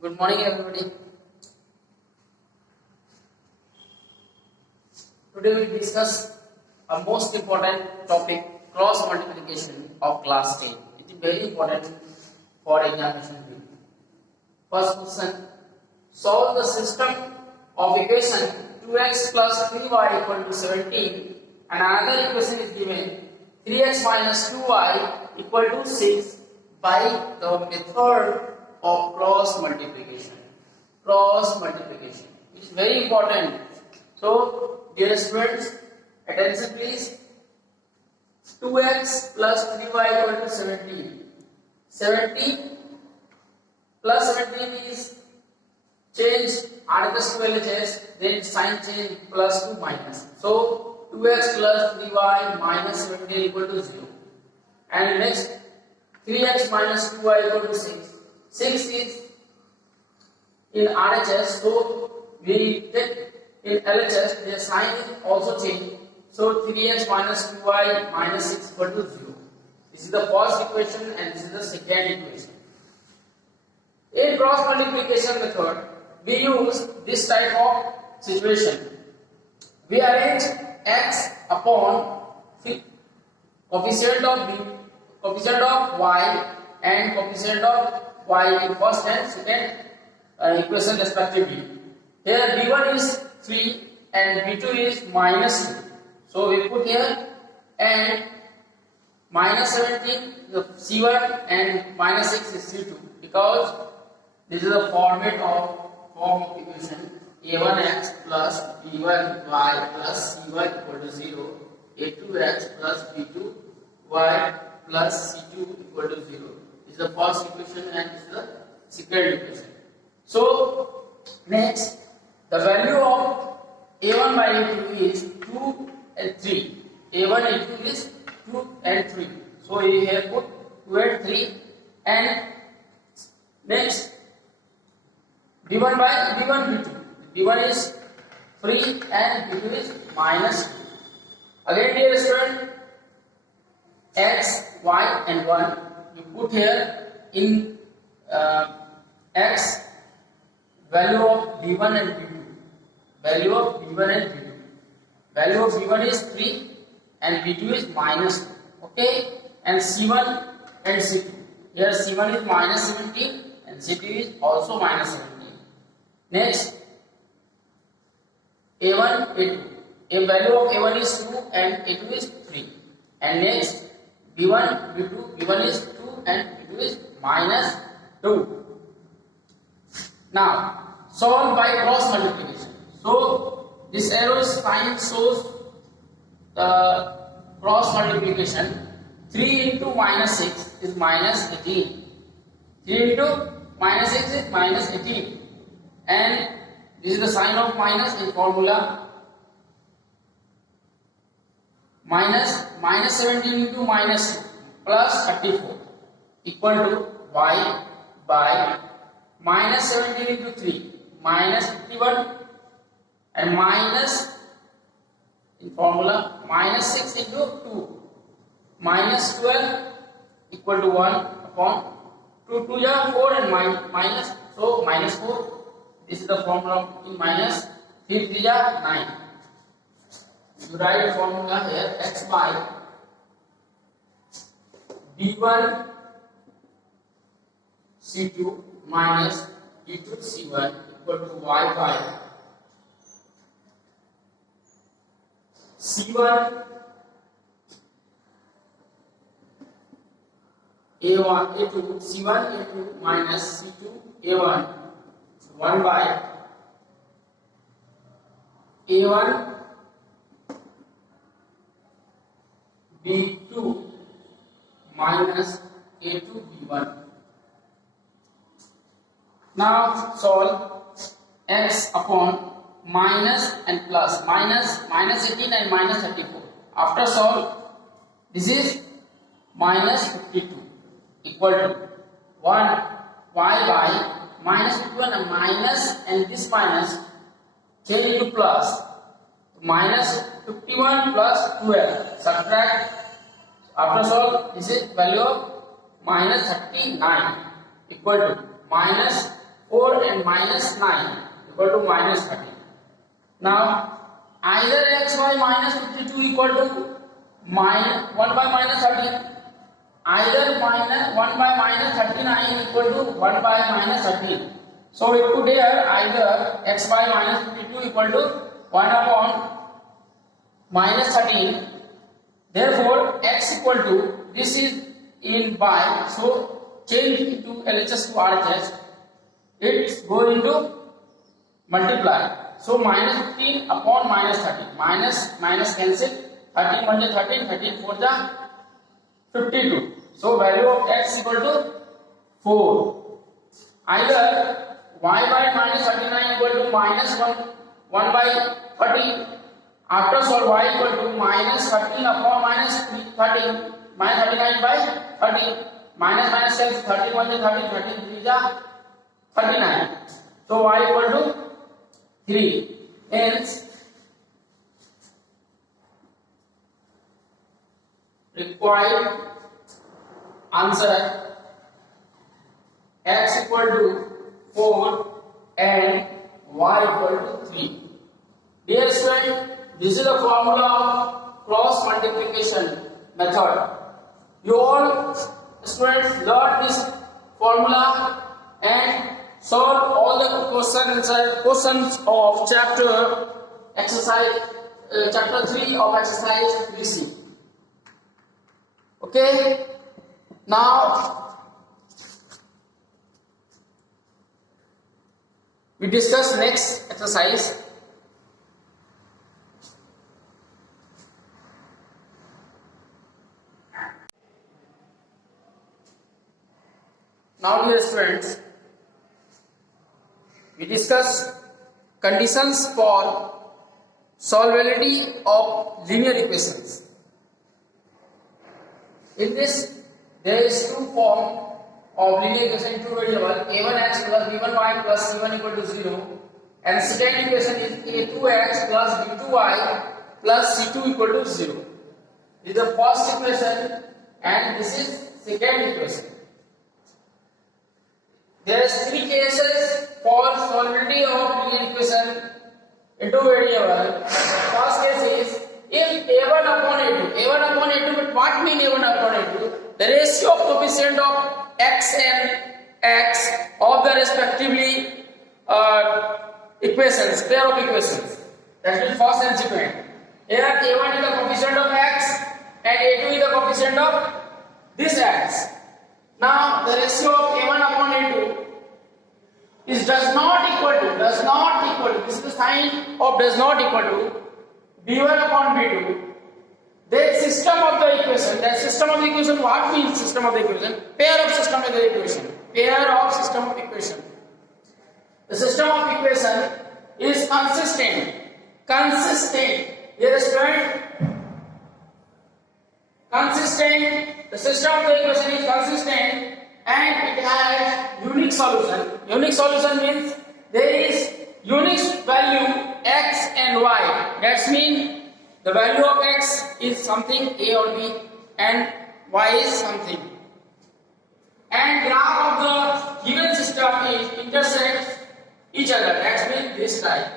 Good morning, everybody. Today we discuss a most important topic: cross multiplication of class 10. It is very important for examination. First question: solve the system of equation 2x plus 3y equal to 17, and another equation is given 3x minus 2y equal to 6 by the method of cross multiplication. Cross multiplication. It is very important. So, dear students, attention please. 2x plus 3y equal to 17. 17 plus 17 is change RHS to LHS, then sign change plus to minus. So, 2x plus 3y minus 17 equal to 0. And next, 3x minus 2y equal to 6. 6 is in RHS, so we take in LHS, the sign is also changed. So 3x minus 2y minus 6 equal to 0. This is the first equation and this is the second equation. In cross multiplication method, we use this type of situation. We arrange x upon coefficient of y and coefficient of y in first and second equation respectively. Here b1 is 3 and b2 is minus 2. So we put here and minus 17 the c1 and minus 6 is c2, because this is the form of equation a1x plus b1y plus c1 equal to 0, a2x plus b2y plus c2 equal to 0. This is the first equation and this is the second equation. So next, the value of a1 by a2 is 2 and 3. a1 and a2 is 2 and 3. So we here put 2 and 3. And next, b1 by b1 b2. b1 is 3 and b2 is minus 2. Again, dear student, x, y and 1 you put here in x value of b1 and b2. Value of b1 and b2. Value of b1 is 3 and b2 is minus 2. Okay? And c1 and c2. Here c1 is minus 17 and c2 is also minus 17. Next, a1, a2. A value of a1 is 2 and a2 is 3. And next, b1, b2. b1 is 2 and b2 is minus 2. Now, solve by cross multiplication. So, this arrow sign shows the cross multiplication. 3 into minus 6 is minus 18. 3 into minus 6 is minus 18. And this is the sign of minus in formula. Minus 17 into minus 2 plus 34 equal to y by minus 17 into 3 minus 51 and minus in formula minus 6 into 2 minus 12 equal to 1 upon 2 2 is 4 and minus, so minus 4. This is the formula in minus 3 3 is 9. You write the formula here, x by b1 c2 minus b2 c1 equal to y by c1 a1 a2 c1 a2 minus c2 a1 1 by a1 b2 minus a2 b1. Now solve x upon minus and plus minus 18 and minus 34. After solve, this is minus 52 equal to 1 y by minus 51 and minus and this minus change into plus. Minus 51 plus 12. Subtract. After solve, this is value of minus 39 equal to minus 4 and minus 9 equal to minus 13. Now either xy minus 52 equal to minus 1 by minus 13, either minus 1 by minus 39 equal to 1 by minus 13. So it could here either x by minus 52 equal to 1 upon minus 13. Therefore x equal to, this is in by, so change into LHS to RHS, it's going to multiply. So minus 15 upon minus 13, minus cancel, 13 1 is 13, 13 4 is 52. So value of x equal to 4. Either y by minus 39 equal to minus 1 by 13. After solve y equal to minus 13 upon minus 13, minus 39 by 13, minus cancel, 13 1 is 13, 13 3 is 39. So y equal to 3. Hence required answer x equal to 4 and y equal to 3. Dear student, this is the formula of cross multiplication method. You all students learn this formula and solve all the questions of chapter 3 of exercise 3C. Okay, now we discuss next exercise. Now dear students, we discuss conditions for solvability of linear equations. In this, there is two form of linear equation in two variable, a1x plus b1y plus c1 equal to 0, and second equation is a2x plus b2y plus c2 equal to 0. This is the first equation and this is second equation. There is three cases for solvability of linear equation in two variable. First case is if a1 upon a2, what mean a1 upon a2? The ratio of coefficient of x and x of the respectively equations, pair of equations, that is first and second. Here a1 is the coefficient of x and a2 is the coefficient of this x. Now the ratio of a1 upon a2 is does not equal to, this is the sign of does not equal to b1 upon b2. The system of the equation, what means system of the equation? Pair of system of the equation. The system of equation is consistent. Here student, consistent. The system of the equation is consistent and it has unique solution. Unique solution means there is unique value x and y. That means the value of x is something a or b and y is something. And graph of the given system is intersect each other. That means this type.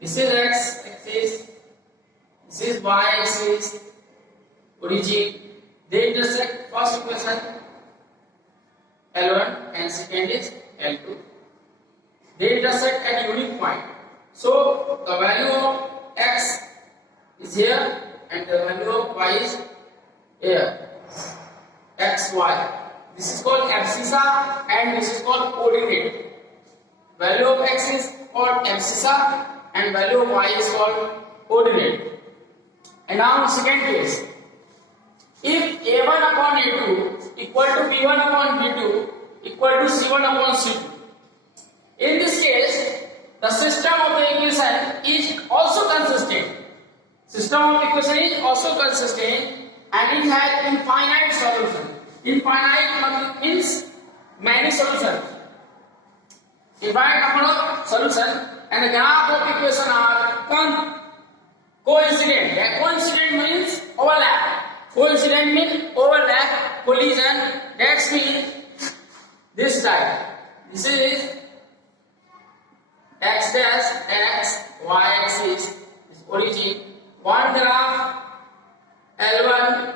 This is x axis, this is y axis, origin. They intersect first equation L1 and second is L2. They intersect at a unique point. So the value of x is here and the value of y is here. X, y. This is called abscissa and this is called coordinate. Value of x is called abscissa and value of y is called coordinate. And now second case. If a1 upon a2 equal to b1 upon b2 equal to c1 upon c2. In this case, the system of the equation is also consistent. And it has infinite solution. Infinite means many solutions. Infinite number of solution and the graph of equation are coincident. That coincident means overlap. Coincident means overlap, collision. That means this type. This is x dash x y axis is origin. One graph L1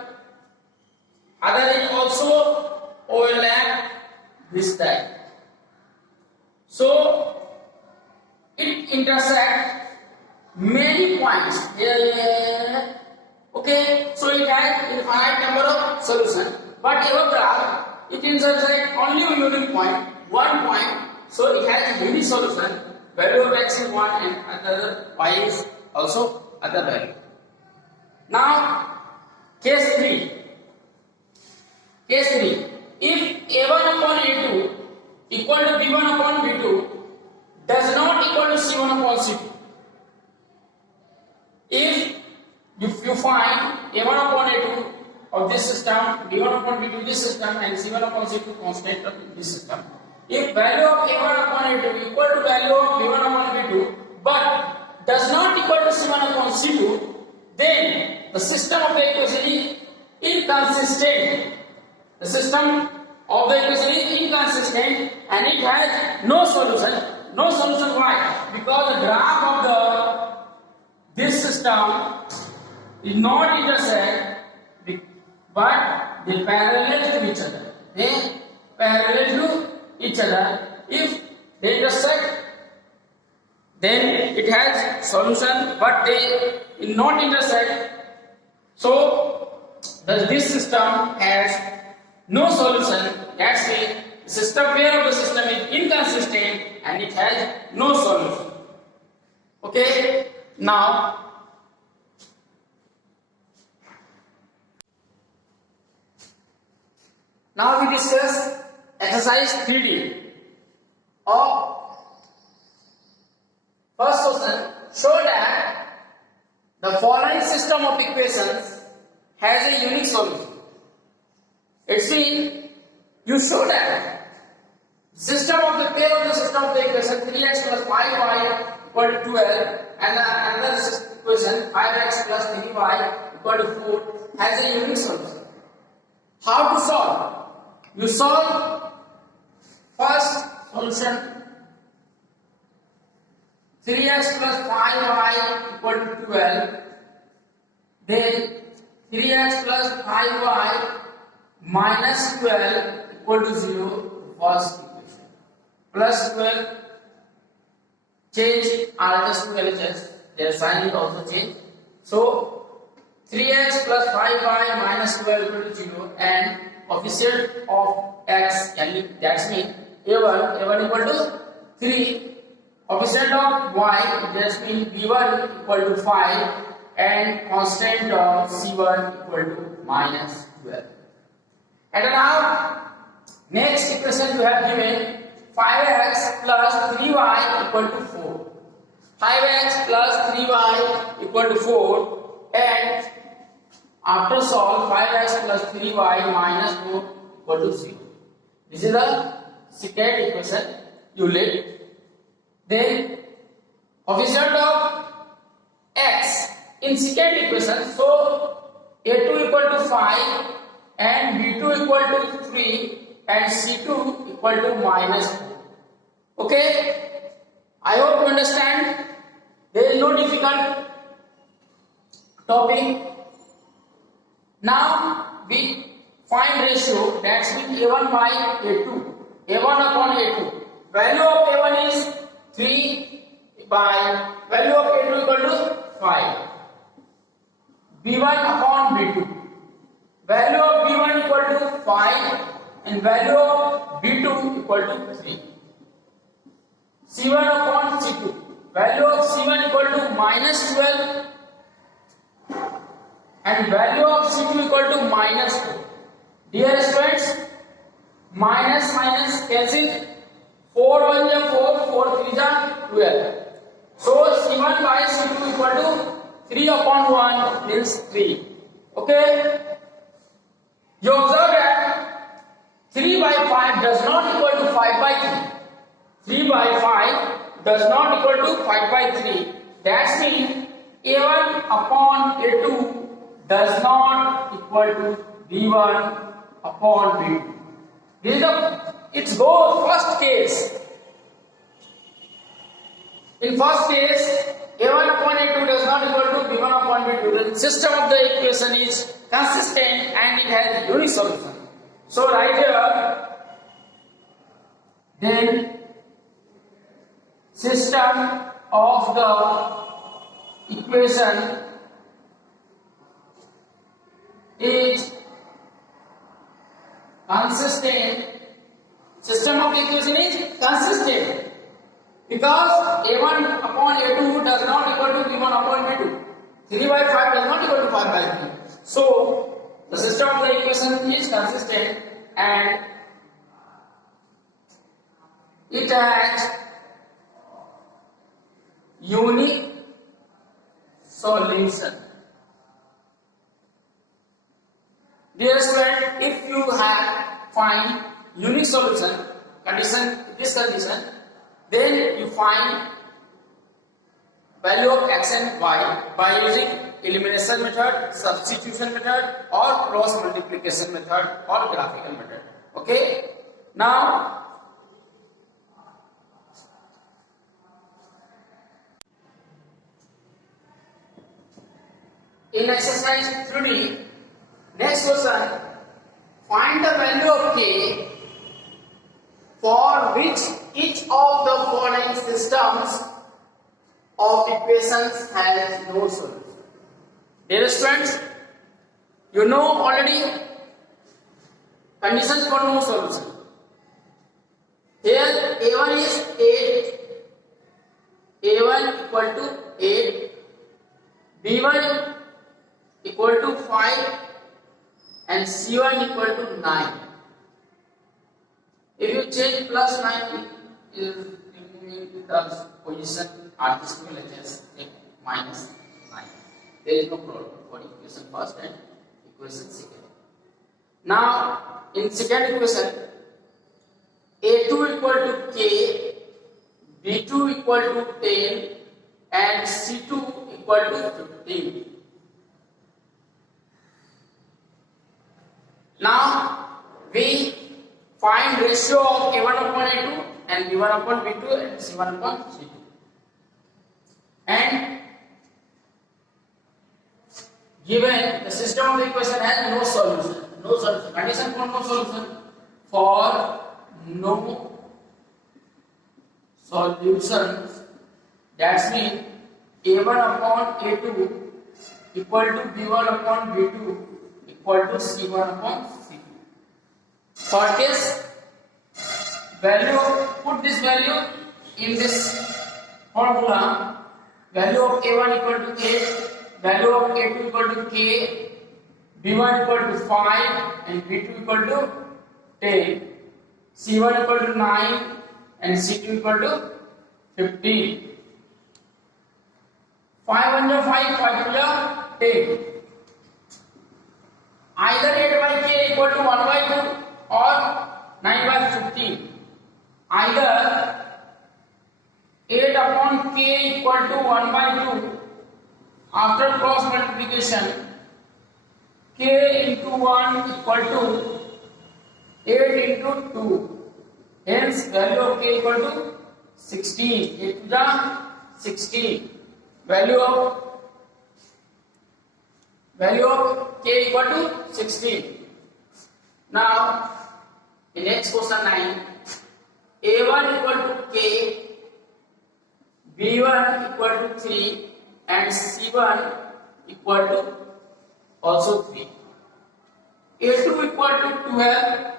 other is also overlap this type. So it intersects many points here. Okay, so it has infinite number of solutions, but our graph it intersects only a unique point, one point. So it has a unique solution. Value of x is 1 and other y is also other value. Now case 3. Case 3. If a1 upon a2 equal to b1 upon b2 does not equal to c1 upon c2. If you find a1 upon a2 of this system, b1 upon b2 this system, and c1 upon c2 constant of this system. If value of a1 upon a2 equal to value of b1 upon b2 but does not equal to c1 upon c2, then the system of the equation is inconsistent. The system of the equation is inconsistent and it has no solution. No solution. Why? Because the graph of this system is not intersect, but they parallel to each other. They parallel to each other. If they intersect, then it has solution, but they not intersect. So this system has no solution. That's the system pair of the system is inconsistent and it has no solution. Okay, now we discuss exercise 3D of first question. Show that the following system of equations has a unique solution. It means you show that system of the pair of the system of the equation 3x plus 5y equal to 12 and another equation 5x plus 3y equal to 4 has a unique solution. How to solve? You solve first solution 3x plus 5y equal to 12, then 3x plus 5y minus 12 equal to 0, first equation, plus 12, change RHS to LHS, their sign is also changed. So 3x plus 5y minus 12 equal to 0 and coefficient of x, that means a1 equal to 3, coefficient of y, that means b1 equal to 5 and constant of c1 equal to minus 12. And now next equation you have given 5x plus 3y equal to 4. 5x plus 3y equal to 4 and after solve 5x plus 3y minus 4 equal to 0. This is the second equation you let. Then coefficient of x in second equation, so a2 equal to 5 and b2 equal to 3 and c2 equal to minus 4. Okay, I hope you understand. There is no difficult topic. Now we find ratio, that means a1 by a2, a1 upon a2. Value of a1 is 3 by value of a2 equal to 5. b1 upon b2. Value of b1 equal to 5 and value of b2 equal to 3. c1 upon c2. Value of c1 equal to minus 12 and value of c2 equal to minus 4. Dear students, minus cancel. 4 1 is 4, 4 3 is 12. So c1 by c2 equal to 3 upon 1 means 3. Okay. You observe that 3 by 5 does not equal to 5 by 3. 3 by 5 does not equal to 5 by 3. That means a1 upon a2 does not equal to b1 upon b2. This is its goal, first case. In first case, a1 upon a2 does not equal to b1 upon b2. The system of the equation is consistent and it has unique solution. So right here, then system of the equation is consistent. System of the equation is consistent because a1 upon a2 does not equal to b1 upon b2. 3 by 5 does not equal to 5 by 3. So the system of the equation is consistent and it has unique solution. Dear student, if you have find unique solution this condition, then you find value of x and y by using elimination method, substitution method, or cross multiplication method or graphical method. Okay. Now in exercise 3D, next question, find the value of k for which each of the following systems of equations has no solution. Dear students, you know already conditions for no solution. Here a1 is 8, a1 equal to 8, b1 equal to 5 and c1 equal to 9. If you change plus 9, it will remove the position artificial just take minus 9. There is no problem for equation first and equation second. Now in second equation, a2 equal to k, b2 equal to 10 and c2 equal to 15. Now we find ratio of a1 upon a2 and b1 upon b2 and c1 upon c2. And given the system of the equation has no solution. No solution. Condition for no solution. For no solutions, that means a1 upon a2 equal to b1 upon b2 equal to c1 upon c2. For this value, put this value in this formula. Value of a1 equal to 8, value of a2 equal to k, b1 equal to 5 and b2 equal to 10, c1 equal to 9 and c2 equal to 15. 5 under 5, 5 under 10. Either 8 by k equal to 1 by 2 or 9 by 15. Either 8 upon k equal to 1 by 2 after cross multiplication, k into 1 equal to 8 into 2. Hence value of k equal to 16. 8 to the 16. Value of k equal to 16. Now in next question 9, a1 equal to k, b1 equal to 3 and c1 equal to also 3. a2 equal to 12.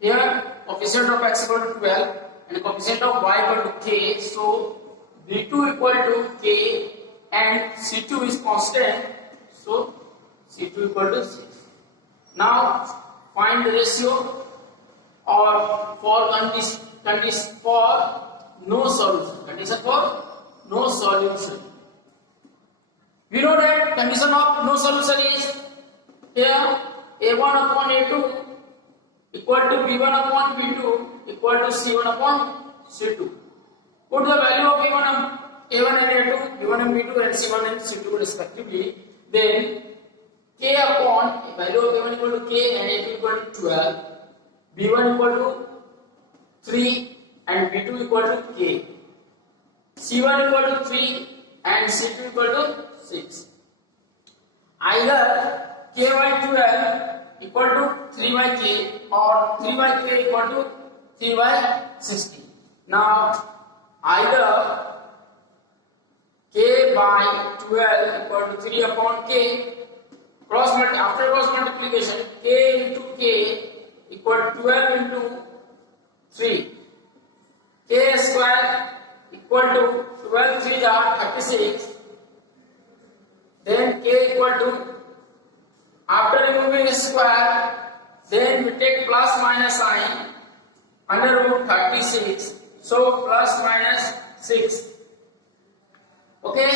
Here coefficient of x equal to 12 and coefficient of y equal to k. So b2 equal to k and c2 is constant. So c2 equal to 6. Now find the ratio or for condition for no solution. Condition for no solution. We know that condition of no solution is here a1 upon a2 equal to b1 upon b2 equal to c1 upon c2. Put the value of a1 and a2, b1 and b2 and c1 and c2 respectively. Then k upon value of a1 equal to k and a2 equal to 12, b1 equal to 3 and b2 equal to k. C1 equal to 3 and C2 equal to 6. Either k by 12 equal to 3 by k or 3 by k equal to 3 by 60. Now either k by 12 equal to 3 upon k, after cross multiplication, k into k equal to 12 into 3, k square equal to 12 3 are 36, then k equal to, after removing a square, then we take plus minus sign, under root 36, so plus minus 6. Okay,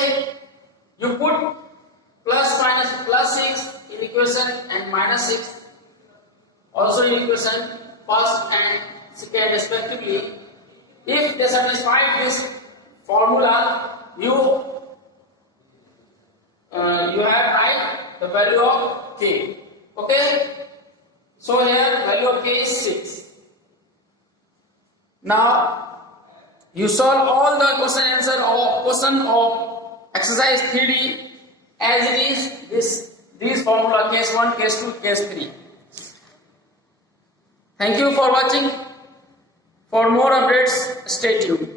you put plus minus plus 6 in equation and minus 6 also in equation first and second respectively. If they satisfy this formula, you have write the value of k. Okay, so here value of k is 6. Now you solve all the question of exercise 3D as it is this formula, case 1, case 2, case 3. Thank you for watching. For more updates, stay tuned.